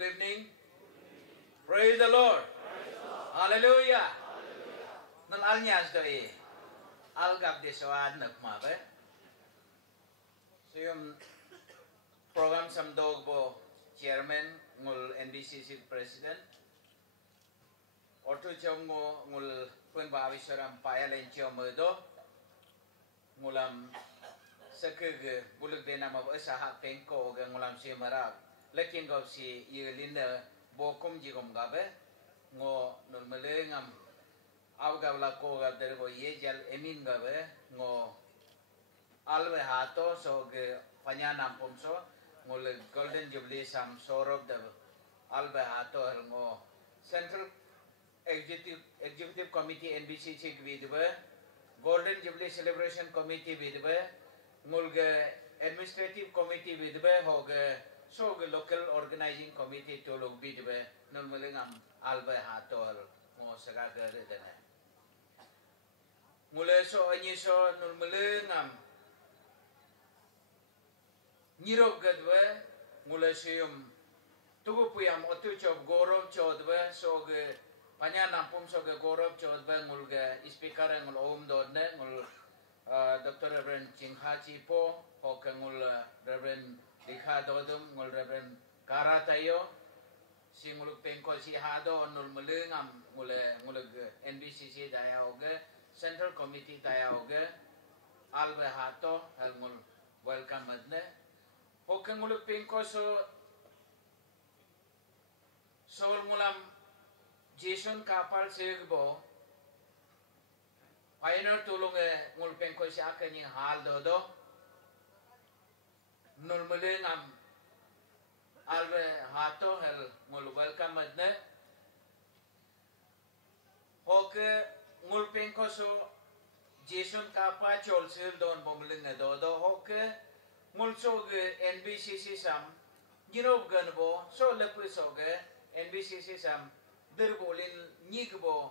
Good evening. Praise the Lord. Hallelujah. Nal alnyas doi. Algab desawan nak mabe. So yung program samdog bo chairman ngul NBCC president. Ortu chong ngul pun bawisaram payalen chong merdo. Ngulam sekege buluk de nama usaha pengko ge ngulam si marak. Lekin gop si yelinda bokum jigom gabe ngo nul melengam au gabla ko gabe bo yejal emin gabe ngo alwe hato so ge panyana pomso ngol golden jubilee sam sorob da alwe hato ngo central executive committee NBCC vidbe golden jubilee celebration committee vidbe ngol ge administrative committee vidbe ho ge so ge local organizing committee to log vidbe nul melengam alwe hato ngo saga ge dene mule so anyi so nul melengam Nirok gadwe mula sium tugu puyam otu chob gorob chodwe so ge panya nampum so ge gorob chodwe ngulge speaker ngul om dodne ngul Dr. Reverend Chinghachi po ho ngul Reverend Dikha dodum ngul Reverend Karatayo si ngul pengko si hado nul melengam ngule NBCC daya oge Central Committee daya oge albe hato hal ngul welcome madne Oke nguluk pingko so ngulam Jason kapal segbo pioneer tulung ngul pingko si akan yung hal dodo nul melengam albe hato hel ngul welcome madne oke ngul pingko so Jason kapal chol sil don bomeling dodo oke Mulso ge NBCC sam Nyirob gan bo so lepu so ge NBCC sam derbolin nyigbo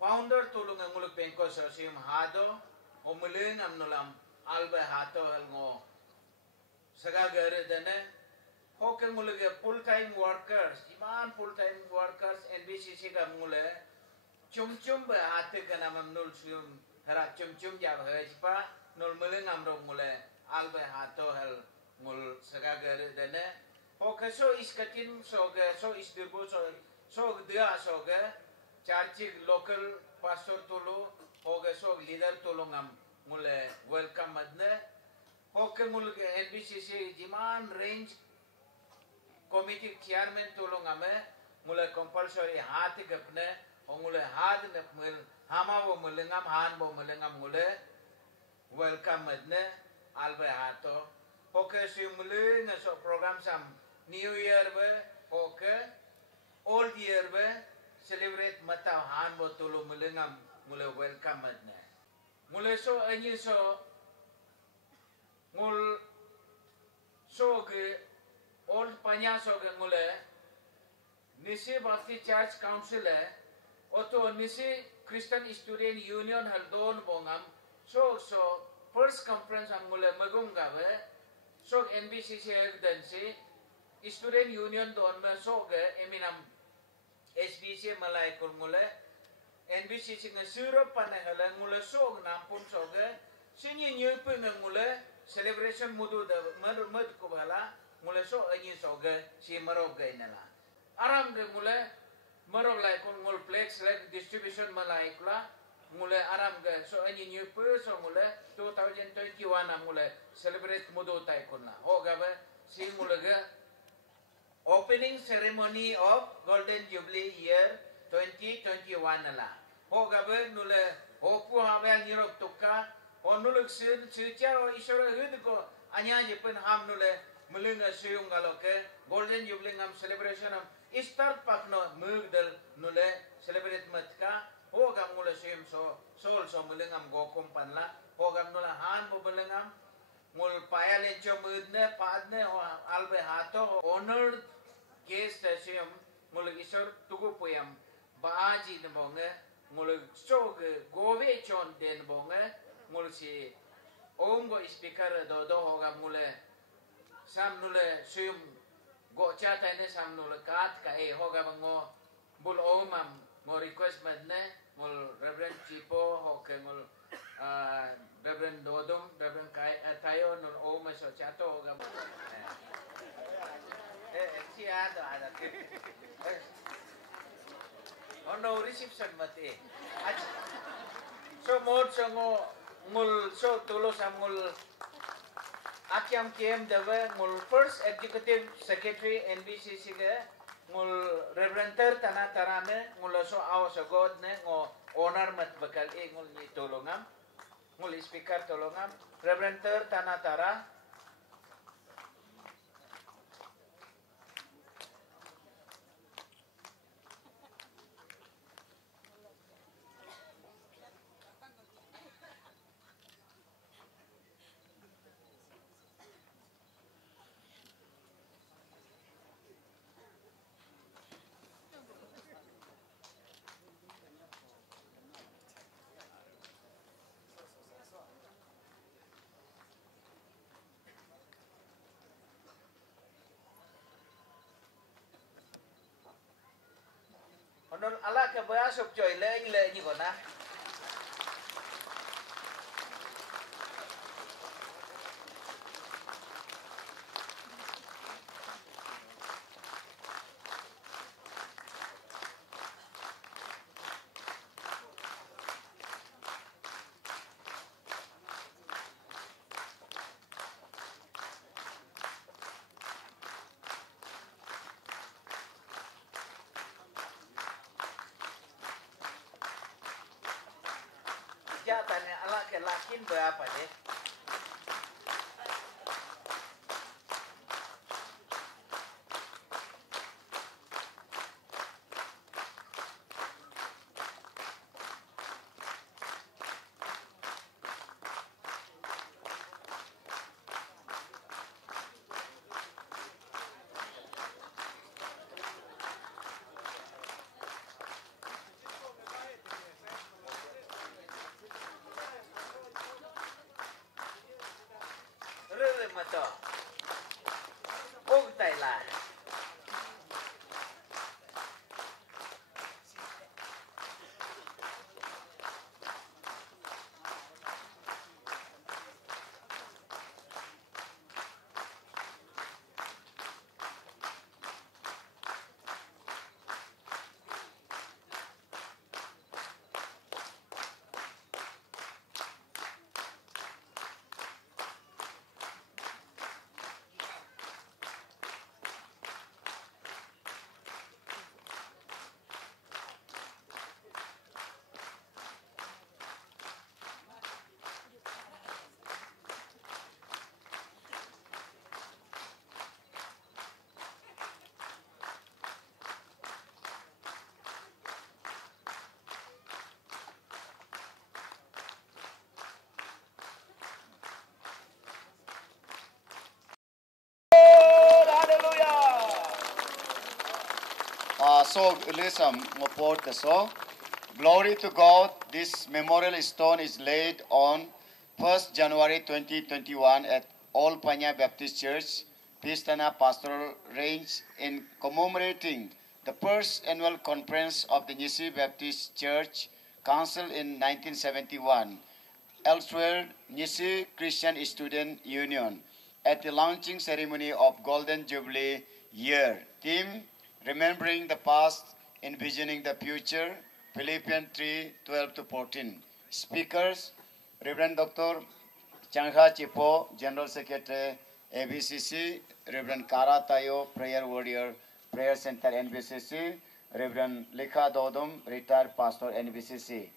founder tulung nguluk pengko so sim hado o muleng am nulam alba hato ngo saga gare dane hoke nguluk full time workers iman full time workers NBCC ga mule chum ba hate kana mamnul sim hara chum ja hajpa nul muleng am ro mule albe hato hel ngul sagagare dene hoke so iskatin so ge so isdirbo so dia so ge charchi local pastor tulu hoge so leader tulu ngam ngule welcome madne hoke ngul ge NBCC jiman range committee chairman tulu ngame ngule compulsory hat gapne ngule hat ngapmel hama bo mulengam han bo mulengam ngule welcome madne albe hato hoke simule na so program sam new year be hoke old year be celebrate mata han bo tulu mulengam mule welcome madne mule so anyi so mul so ge Old Pania so ge mule Nyishi Baptist Church Council oto Nyishi Christian Student Union haldon bongam so First conference ang mula magong gawe so NBCC dan si student union doon ma so ge eminam SBC malay kul mula NBCC nga suro panahalan mula so nampun so ge sinyi nyupe ng mula celebration mudu da mad ko bala mula so anyi so ge si marog ge nala aram ge mula marog lay kul ngul flex like distribution malay kula mule aram ge so anyi new so mule 2021 na mule celebrate mudo tai kunna ho gabe si mule ge opening ceremony of golden jubilee year 2021 la ho gabe nule ho pu ha ba nirok tukka ho nuluk sin sicha o isora hud ko anya je pen ham nule mulunga siyung galoke golden jubilee ngam celebration am start pakno mugdal nule celebrate matka Hogam mula sim so mulengam gokum panla hogam nula han mo belengam mul payale chomudne padne albe hato honored guest sim mul isor tugu puyam baaji ne bonge mul so gove chon den bonge mul si ongo speaker do hogam mule sam nule sim go cha ta ne sam no kat ka e ho ga ngo bul o mam ngo request med ne ngol Reverend Chipo ho ke ngol Reverend Dodom Reverend Kai tayo no o ma so cha to ga si ada oh no reception mati so mod so ngul so tulos am ngul akyam kem dewe ngul first executive secretary NBCC ge ngul Reverend Tana Tarane ngul so aw so god ne ngo owner mat bakal ngul ni tolongam ngul speaker tolongam Reverend Tana Tara Onol ala ke bayasok joy le ni kona tanya ala ke lakin berapa deh mato ong tai la So, listen, report the so. Glory to God, this memorial stone is laid on 1st January 2021 at Old Pania Baptist Church, Pistana Pastoral Range, in commemorating the first annual conference of the Nyishi Baptist Church Council in 1971. Elsewhere, Nyishi Christian Student Union at the launching ceremony of Golden Jubilee year. Theme, Remembering the Past, Envisioning the Future, Philippians 3:12-14. Speakers, Reverend Dr. Changha Chipo, General Secretary, ABCC, Reverend Kara Tayo, Prayer Warrior, Prayer Center, NBCC, Reverend Likha Dodum, Retired Pastor, NBCC.